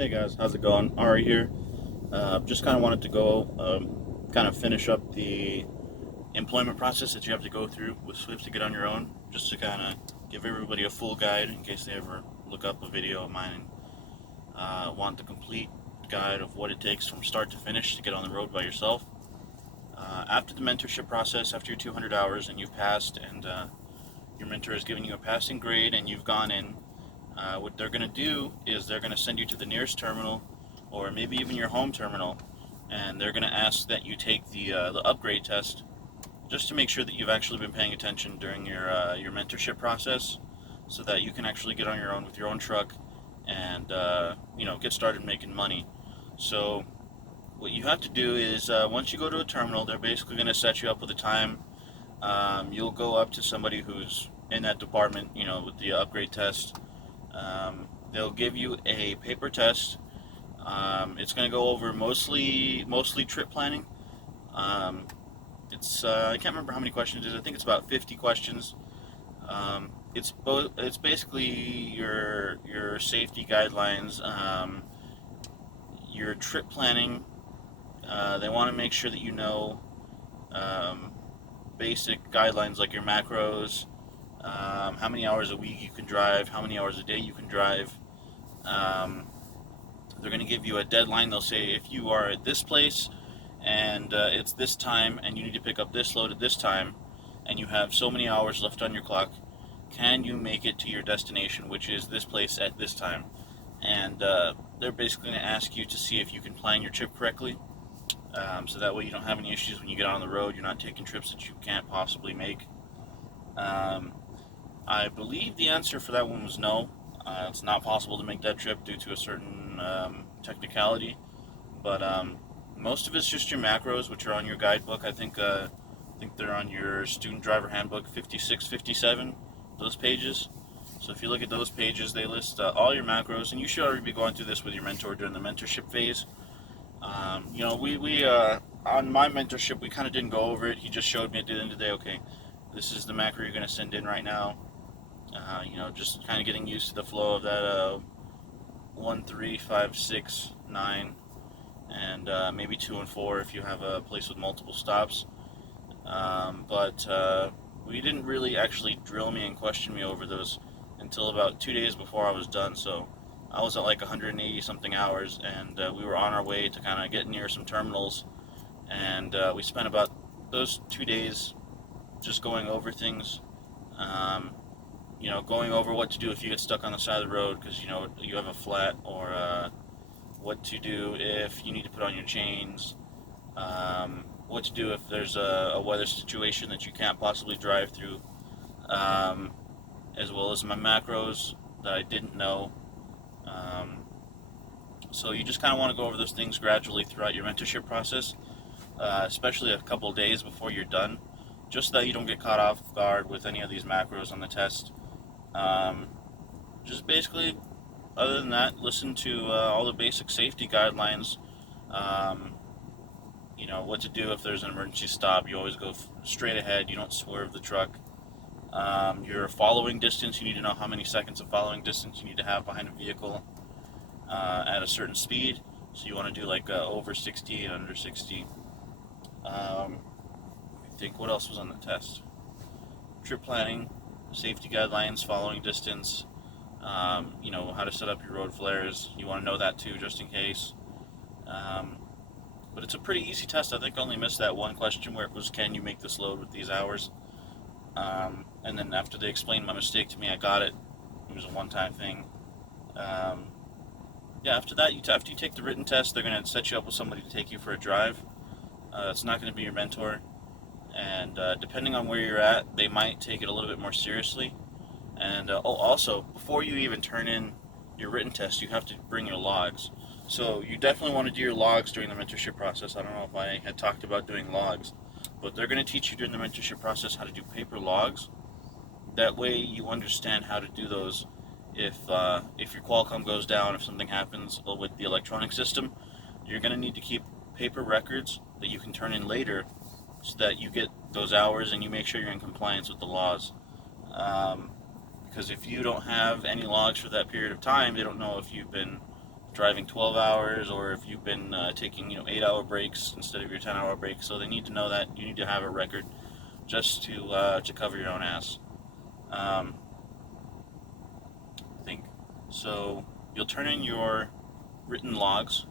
Hey guys, how's it going? Ari here. Just kind of wanted to go kind of finish up the employment process that you have to go through with Swift to get on your own, just to kind of give everybody a full guide in case they ever look up a video of mine and want the complete guide of what it takes from start to finish to get on the road by yourself. After the mentorship process, after your 200 hours and you've passed and your mentor has given you a passing grade and you've gone in, what they're going to do is they're going to send you to the nearest terminal or maybe even your home terminal, and they're going to ask that you take the upgrade test just to make sure that you've actually been paying attention during your mentorship process, so that you can actually get on your own with your own truck and get started making money. So what you have to do is once you go to a terminal, they're basically going to set you up with a time. You'll go up to somebody who's in that department, with the upgrade test. They'll give you a paper test. It's going to go over mostly trip planning. It's I can't remember how many questions it is. I think it's about 50 questions. It's basically your safety guidelines, your trip planning. They want to make sure that you know basic guidelines like your macros, how many hours a week you can drive, how many hours a day you can drive. Um, they're going to give you a deadline. They'll say if you are at this place and it's this time and you need to pick up this load at this time and you have so many hours left on your clock, can you make it to your destination, which is this place at this time? And they're basically going to ask you to see if you can plan your trip correctly. So that way you don't have any issues when you get on the road. You're not taking trips that you can't possibly make. Um, I believe the answer for that one was no. It's not possible to make that trip due to a certain technicality, but most of it's just your macros, which are on your guidebook. I think they're on your student driver handbook 56, 57, those pages. So if you look at those pages, they list all your macros, and you should already be going through this with your mentor during the mentorship phase. We on my mentorship, we kind of didn't go over it. He just showed me at the end of the day, okay, this is the macro you're going to send in right now. Just kind of getting used to the flow of that 1, 3, 5, 6, 9, and maybe 2 and 4 if you have a place with multiple stops. But we didn't really actually drill me and question me over those until about 2 days before I was done. So I was at like 180 something hours, and we were on our way to kind of get near some terminals, and we spent about those 2 days just going over things. Um, going over what to do if you get stuck on the side of the road because you have a flat, or what to do if you need to put on your chains, what to do if there's a weather situation that you can't possibly drive through, um, as well as my macros that I didn't know. Um, so you just kind of want to go over those things gradually throughout your mentorship process, especially a couple of days before you're done, just so that you don't get caught off guard with any of these macros on the test. Um, just basically, other than that, listen to all the basic safety guidelines. Um, what to do if there's an emergency stop. You always go straight ahead. You don't swerve the truck. Your following distance, you need to know how many seconds of following distance you need to have behind a vehicle at a certain speed. So you want to do like over 60 and under 60. I think what else was on the test? Trip planning, safety guidelines, following distance, how to set up your road flares. You want to know that too, just in case. Um, but it's a pretty easy test. I think I only missed that one question where it was, can you make this load with these hours? And then after they explained my mistake to me, I got it. It was a one-time thing. Um, yeah, after that, after you take the written test, they're going to set you up with somebody to take you for a drive. It's not going to be your mentor. And depending on where you're at, they might take it a little bit more seriously. And also, before you even turn in your written test, you have to bring your logs. So you definitely want to do your logs during the mentorship process. I don't know if I had talked about doing logs, but they're going to teach you during the mentorship process how to do paper logs. That way you understand how to do those if your Qualcomm goes down, if something happens with the electronic system. You're going to need to keep paper records that you can turn in later, so that you get those hours and you make sure you're in compliance with the laws. Because if you don't have any logs for that period of time, they don't know if you've been driving 12 hours, or if you've been taking 8-hour breaks instead of your 10-hour breaks. So they need to know that you need to have a record just to cover your own ass. I think so. You'll turn in your written logs.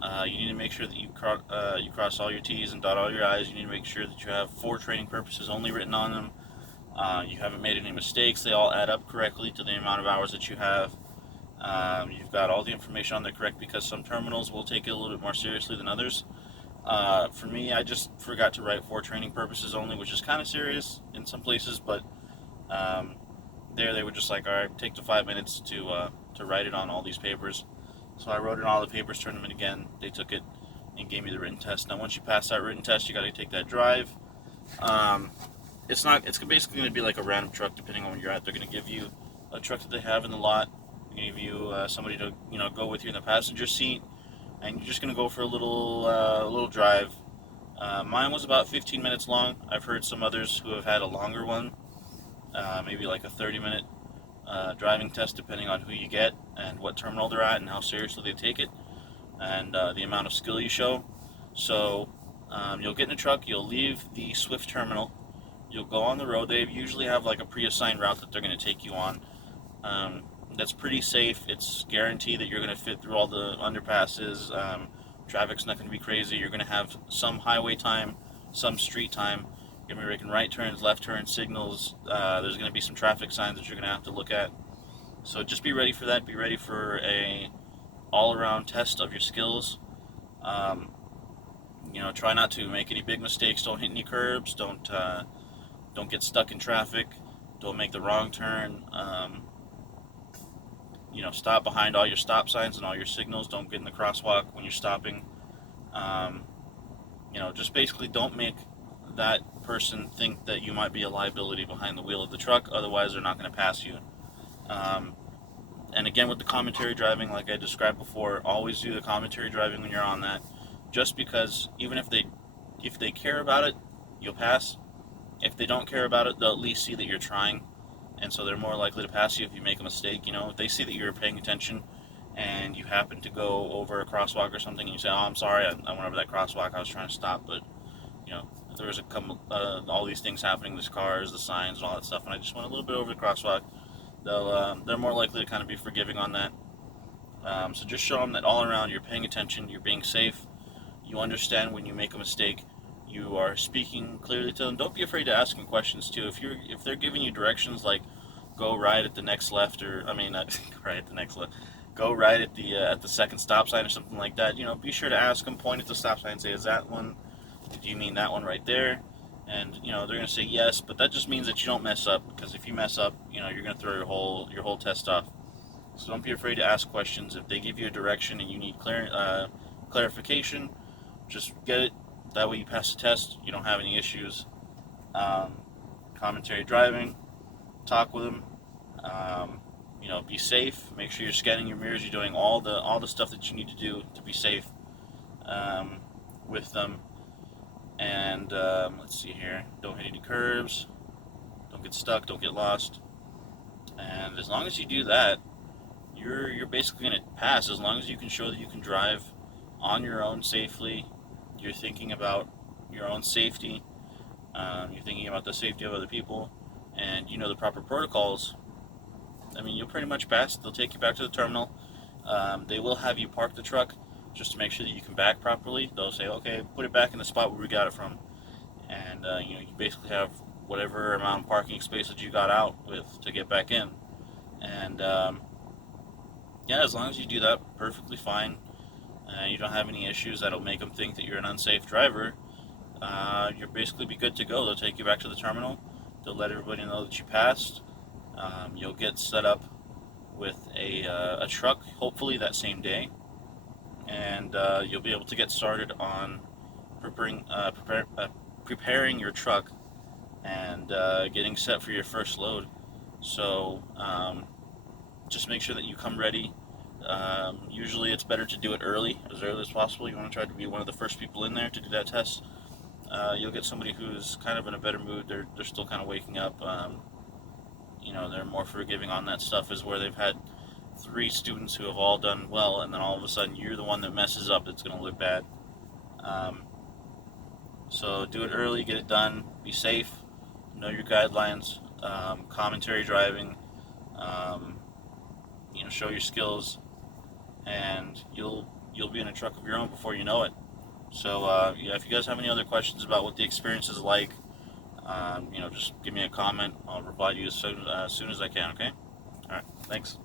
You need to make sure that you cross all your T's and dot all your I's. You need to make sure that you have for training purposes only written on them. You haven't made any mistakes. They all add up correctly to the amount of hours that you have. You've got all the information on there correct, because some terminals will take it a little bit more seriously than others. For me, I just forgot to write for training purposes only, which is kind of serious in some places, but there they were just like, all right, take the 5 minutes to write it on all these papers. So I wrote it on all the papers, turned them in again. They took it and gave me the written test. Now, once you pass that written test, you got to take that drive. It's basically going to be like a random truck, depending on where you're at. They're going to give you a truck that they have in the lot. They're going to give you somebody to go with you in the passenger seat, and you're just going to go for a little drive. Mine was about 15 minutes long. I've heard some others who have had a longer one, maybe like a 30-minute driving test, depending on who you get and what terminal they're at and how seriously they take it, and the amount of skill you show. So you'll get in a truck, you'll leave the Swift terminal, you'll go on the road. They usually have like a pre-assigned route that they're going to take you on. That's pretty safe. It's guaranteed that you're going to fit through all the underpasses. Traffic's not going to be crazy. You're going to have some highway time, some street time. You're going to be making right turns, left turns, signals. There's going to be some traffic signs that you're going to have to look at. So just be ready for that. Be ready for a all-around test of your skills. Try not to make any big mistakes. Don't hit any curbs. Don't get stuck in traffic. Don't make the wrong turn. Stop behind all your stop signs and all your signals. Don't get in the crosswalk when you're stopping. Just basically don't make that person think that you might be a liability behind the wheel of the truck. Otherwise, they're not going to pass you. And again, with the commentary driving, like I described before, always do the commentary driving when you're on that. Just because even if they care about it, you'll pass. If they don't care about it, they'll at least see that you're trying. And so they're more likely to pass you if you make a mistake. If they see that you're paying attention and you happen to go over a crosswalk or something, and you say, "Oh, I'm sorry, I went over that crosswalk. I was trying to stop, but there was all these things happening. There's cars, the signs, and all that stuff, and I just went a little bit over the crosswalk." They're more likely to kind of be forgiving on that. So just show them that all around you're paying attention, you're being safe, you understand when you make a mistake. You are speaking clearly to them. Don't be afraid to ask them questions too. If they're giving you directions like go right at the next left, or not right at the next left, go right at the second stop sign or something like that. Be sure to ask them. Point at the stop sign and say, "Is that one? Do you mean that one right there?" And they're going to say yes, but that just means that you don't mess up. Because if you mess up, you're going to throw your whole test off. So don't be afraid to ask questions. If they give you a direction and you need clarification, just get it. That way you pass the test, you don't have any issues. Commentary driving, talk with them. Be safe. Make sure you're scanning your mirrors. You're doing all the stuff that you need to do to be safe with them. And let's see here. Don't hit any curbs. Don't get stuck. Don't get lost. And as long as you do that, you're basically going to pass. As long as you can show that you can drive on your own safely. You're thinking about your own safety. You're thinking about the safety of other people, and you know the proper protocols. You'll pretty much pass. They'll take you back to the terminal. They will have you park the truck just to make sure that you can back properly. They'll say, "Okay, put it back in the spot where we got it from," and you basically have whatever amount of parking space that you got out with to get back in. And as long as you do that, perfectly fine. You don't have any issues that'll make them think that you're an unsafe driver, you'll basically be good to go. They'll take you back to the terminal. They'll let everybody know that you passed. You'll get set up with a truck, hopefully that same day, and you'll be able to get started on preparing your truck and getting set for your first load. So just make sure that you come ready. Usually it's better to do it as early as possible. You want to try to be one of the first people in there to do that test. You'll get somebody who's kind of in a better mood. They're still kind of waking up. They're more forgiving on that stuff, is where they've had three students who have all done well, and then all of a sudden you're the one that messes up. It's going to look bad. Um, so do it early, get it done, be safe, know your guidelines, commentary driving, um, show your skills, and you'll be in a truck of your own before you know it. So yeah, if you guys have any other questions about what the experience is like, just give me a comment. I'll reply to you as soon as I can. Okay. All right. Thanks.